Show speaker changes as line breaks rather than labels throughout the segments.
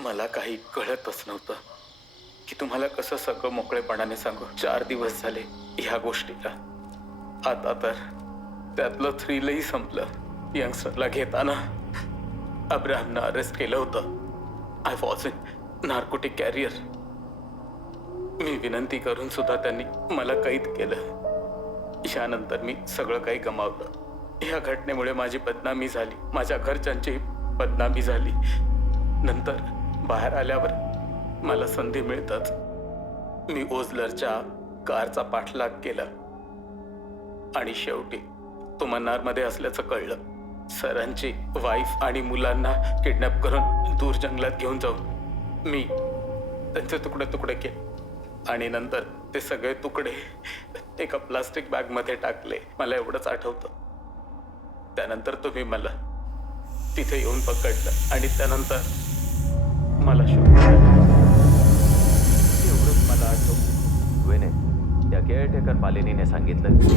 मला काही कळतच नव्हतं की तुम्हाला कसं सगळं मोकळेपणाने सांगू. चार दिवस झाले ह्या गोष्टीला. आता तर त्यातलं थ्रीलही संपलं. यंगस्टरला घेताना अब्राहमनं अरेस्ट केलं होतं. I was in narcotic career मी विनंती करून सुद्धा त्यांनी मला कैद केलं. यानंतर मी सगळं काही गमावलं. या घटनेमुळे माझी बदनामी झाली. माझ्या घरच्यांची बदनामी झाली. नंतर बाहेर आल्यावर मला संधी मिळतच मी ओझलरच्या कारचा पाठलाग केला. आणि शेवटी तो मन्नारमध्ये असल्याचं कळलं. सरांची वाईफ आणि मुलांना किडनॅप करून दूर जंगलात घेऊन जाऊन मी त्यांचे तुकडे तुकडे केले. आणि नंतर ते सगळे तुकडे एका प्लास्टिक बॅगमध्ये टाकले. मला एवढंच आठवतं. त्यानंतर तुम्ही मला तिथे येऊन पकडलं. आणि त्यानंतर मला शोध. एवढंच मला आठवतो.
विने त्या केअरटेकर मालिनीने सांगितलं की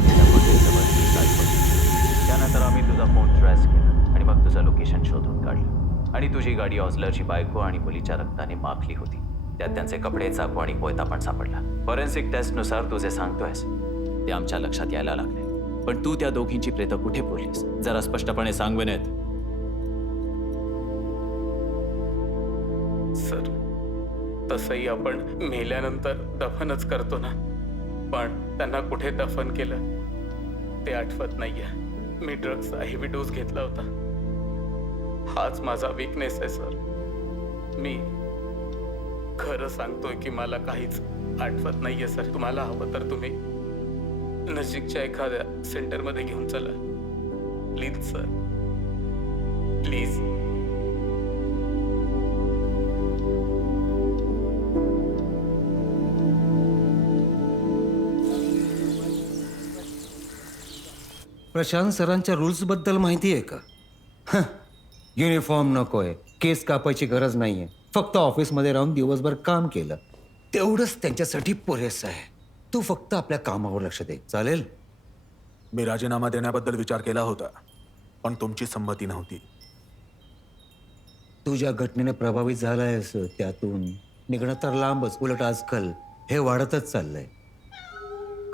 त्यानंतर आम्ही तुझा फोन ट्रॅस केला आणि मग तुझं लोकेशन शोधून काढलं. आणि तुझी गाडी ऑझलरची बायको आणि मुलीच्या रक्ताने माखली होती. त्यात त्यांचे कपडे चाकू आणि कोयता पण सापडला. फॉरेन्सिक टेस्टनुसार तू जे सांगतोयस ते आमच्या लक्षात यायला लागले. पण तू त्या दोघींची प्रेतं कुठे बोललीस? जरा स्पष्टपणे सांगवेनेत
सर तसंही आपण मेल्यानंतर दफनच करतो ना. पण त्यांना कुठे दफन केलं? ते आठवत नाहीये. मी ड्रग्स हेवी डोस घेतला होता. हाच माझा विकनेस आहे सर. मी खरं सांगतोय की मला काहीच आठवत नाहीये सर. तुम्हाला हवं तर तुम्ही नजीकच्या एखाद्या सेंटरमध्ये घेऊन चला. प्लीज सर प्लीज
प्रशांत सरांच्या रूल्सबद्दल माहिती आहे का? युनिफॉर्म नकोय केस कापायची गरज नाहीये. फक्त ऑफिसमध्ये राहून दिवसभर काम केलं. तेवढंच त्यांच्यासाठी पुरेसं आहे. तू फक्त आपल्या कामावर लक्ष दे. चालेल?
मी राजीनामा देण्याबद्दल विचार केला होता पण तुमची संमती नव्हती.
तू ज्या घटनेने प्रभावित झालायस त्यातून निघणं तर लांबच उलट आजकाल हे वाढतच चाललंय.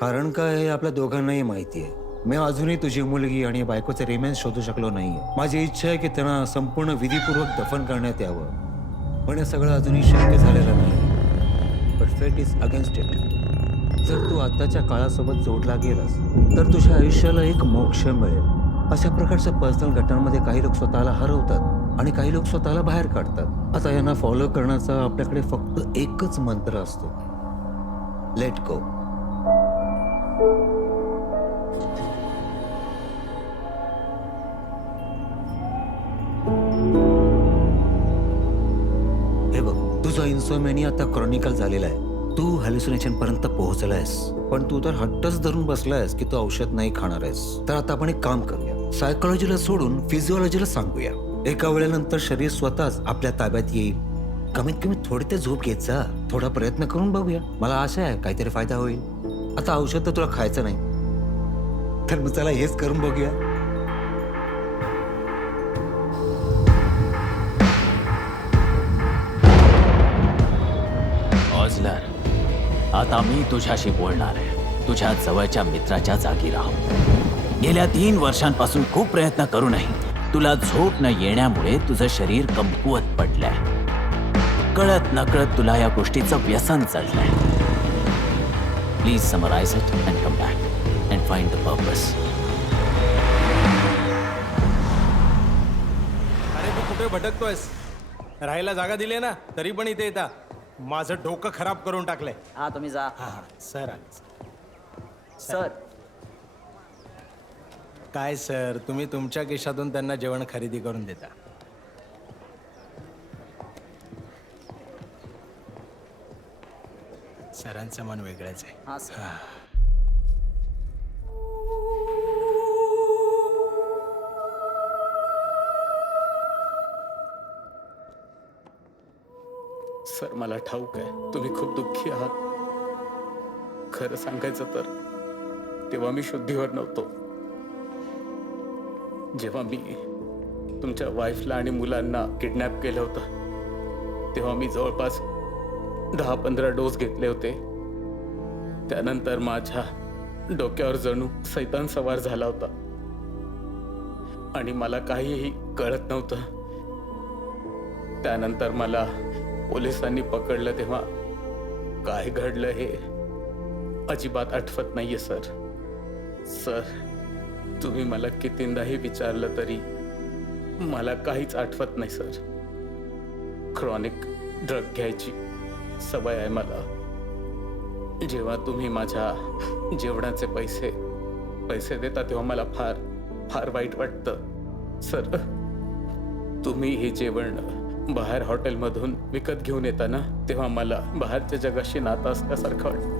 कारण काय हे आपल्या दोघांनाही माहिती आहे. मी अजूनही तुझी मुलगी आणि बायकोचे रिमेन्स शोधू शकलो नाही माझी इच्छा आहे की त्यांना संपूर्ण विधीपूर्वक दफन करण्यात यावं. पण हे सगळं अजूनही शक्य झालेलं नाही. But fate is against it जर तू आत्ताच्या काळासोबत जोडला गेलास तर तुझ्या आयुष्याला एक मोक्ष मिळेल. अशा प्रकारच्या पर्सनल घटनांमध्ये काही लोक स्वतःला हरवतात आणि काही लोक स्वतःला बाहेर काढतात. आता यांना फॉलो करण्याचा आपल्याकडे फक्त एकच मंत्र असतो. लेट गो तुझा इन्सोमेनी आता क्रॉनिकल झालेला आहे. तू हॅल्युसिनेशन पर्यंत पोहोचलायस. पण तू तर हट्टच धरून बसलायस की तू औषध नाही खाणार आहेस. तर आता आपण एक काम करूया. सायकोलॉजीला सोडून फिजिओलॉजीला सांगूया. एका वेळेनंतर शरीर स्वतःच आपल्या ताब्यात येईल. कमीत कमी थोडी ते झोप घेत जा. थोडा प्रयत्न करून बघूया. मला आशा आहे काहीतरी फायदा होईल. आता औषध तर तुला खायचं नाही. तर मग चला हेच करून बघूया.
आता मी तुझ्याशी बोलणार आहे. तुझ्या जवळच्या मित्राच्या जागी राहू. गेल्या तीन वर्षांपासून खूप प्रयत्न करूनही तुला झोप न येण्यामुळे तुझं शरीर कमकुवत पडलंय. कळत नकळत तुला या गोष्टीचं व्यसन चढलंय please summarise it and come back and find the purpose
अरे तू कुठे भटकतोयस? राहायला जागा दिली ना तरी पण इथे येता. माझं डोकं खराब करून टाकलंय.
हा तुम्ही जा.
हा सर आले.
सर.
काय सर? तुम्ही तुमच्या खिशातून त्यांना जेवण खरेदी करून देता. सरांचं मन वेगळंच आहे.
हा सर.
सर मला ठाऊक आहे. तुम्ही खूप दुःखी आहात. खरं सांगायचं तर तेव्हा मी शुद्धीवर नव्हतो. जेव्हा मी तुमच्या वाईफला आणि मुलांना किडनॅप केलं होतं तेव्हा मी जवळपास दहा पंधरा डोस घेतले होते. त्यानंतर माझ्या डोक्यावर जणू सैतान सवार झाला होता. आणि मला काहीही कळत नव्हतं. त्यानंतर मला पोलिसांनी पकडलं तेव्हा काय घडलं हे अजिबात आठवत नाहीये सर. सर तुम्ही मला कितींदाही विचारलं तरी मला काहीच आठवत नाही सर. क्रॉनिक ड्रग घ्यायची सवय आहे मला. जेव्हा तुम्ही माझ्या जेवणाचे पैसे पैसे देता तेव्हा मला फार फार वाईट वाटतं. सर तुम्ही हे जेवण बाहेर हॉटेलमधून विकत घेऊन येताना तेव्हा मला बाहेरच्या जगाशी नातं असल्यासारखं वाटतं.